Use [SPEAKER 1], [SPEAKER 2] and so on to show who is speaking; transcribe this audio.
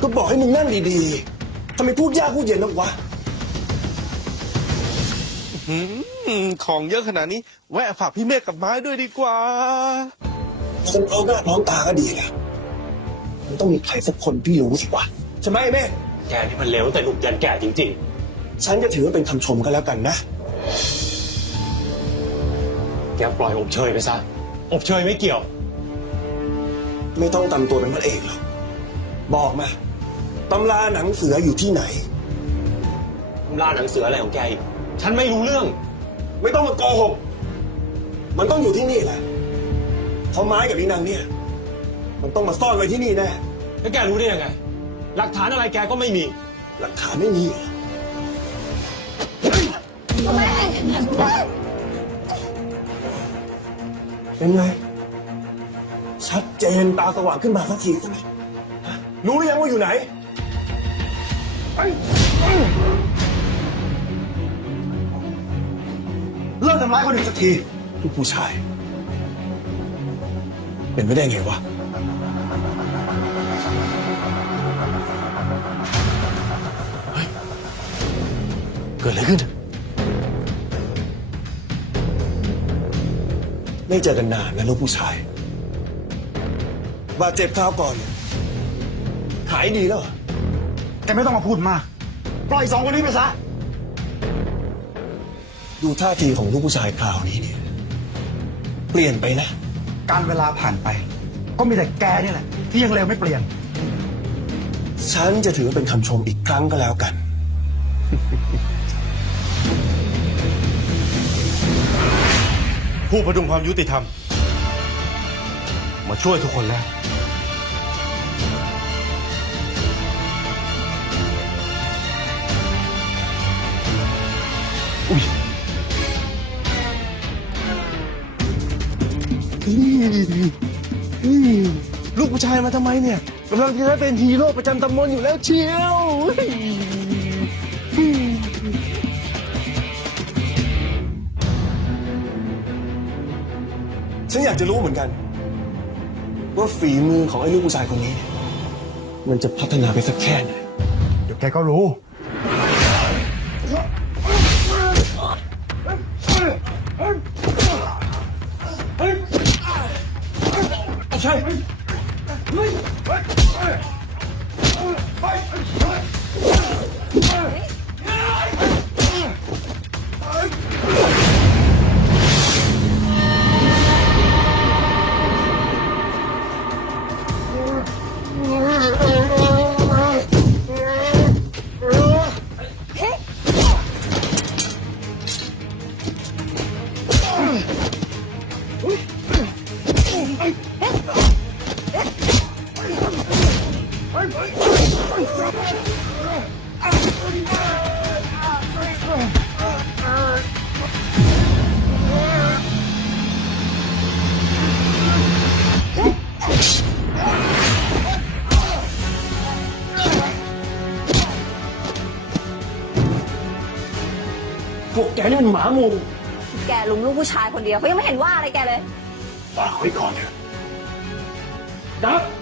[SPEAKER 1] ก็บอกให้มึงนั่งดีๆทำไมพูดยากพูดเย็นนักวะ
[SPEAKER 2] ของเยอะขนาดนี้แวะฝากพี่เมฆกับไม้ด้วยดีกว่า
[SPEAKER 1] คนเอาหน้าน้องตาก็ดีแล้วมันต้องมีใครสักคนที่รู้สิวะใช่ไหมแม่
[SPEAKER 3] แกนี่มันเลวแต่หนุ่มยันแก่จริง
[SPEAKER 1] ฉันจะถือว่าเป็นคำชมก็แล้วกันนะ
[SPEAKER 3] ๆ แกปล่อยอบเชยไปซะ อบเชยไม่เกี่ยว
[SPEAKER 1] ไม่ต้องตำตัวเป็นพระเอกหรอกบอกมาตำราหนังเสืออยู่ที่ไหน
[SPEAKER 3] ล่าหนังเสืออะไรของแกอีก ฉันไม่รู้เรื่อง
[SPEAKER 1] ไม่ต้องมาโกหกมันต้องอยู่ที่นี่แหละเพราะไม้กับอีนางเนี่ยมันต้องมาซ่อนไว้ที่นี่แน่
[SPEAKER 3] แล้วแกรู้ได้ยังไง หลักฐานอะไรแกก็ไม่มี
[SPEAKER 1] หลักฐานไม่มีเหรอเป็นไงชัดเจนตาสว่างขึ้นมาสักทีใช่ไหมฮะรู้หรือยังว่าอยู่ไหนเลิกทำร้ายคนอื่นสักทีลูกผู้ชาย เป็นไปได้ไงวะเฮ้ยเกิดอะไรขึ้น ไม่เจอกันนานนะลูกผู้ชายบาดเจ็บคราวก่อนหายดีแล้วเหรอ
[SPEAKER 4] แกไม่ต้องมาพูดมาก ปล่อยสองคนนี้ไปซะ
[SPEAKER 1] ดูท่าทีของลูกผู้ชายคราวนี้เนี่ยเปลี่ยนไปนะ
[SPEAKER 4] การเวลาผ่านไป ก็มีแต่แกนี่แหละ ที่ยังเร็วไม่เปลี่ยน
[SPEAKER 1] ฉันจะถือว่าเป็นคำชมอีกครั้งก็แล้วกัน
[SPEAKER 2] ผู้ประดุงความยุติธรรม มาช่วยทุกคนแล้ว ลูกผู้ชายมาทำไมเนี่ยกำลังจะได้เป็นฮีโร่ประจำตำบลอยู่แล้วเชียว
[SPEAKER 1] ฉันอยากจะรู้เหมือนกัน ว่าฝีมือของไอ้ลูกผู้ชายคนนี้เนี่ยมันจะพัฒนาไปสักแค่ไหน
[SPEAKER 4] เดี๋ยวแกก็รู้
[SPEAKER 1] ใช่ พวกแกนี่มันหมาหมู
[SPEAKER 5] แกลุมลูกผู้ชายคนเดียวเขายังไม่เห็นว่าอะไรแกเลย
[SPEAKER 1] ฝากไว้ก่อนเถอะนะ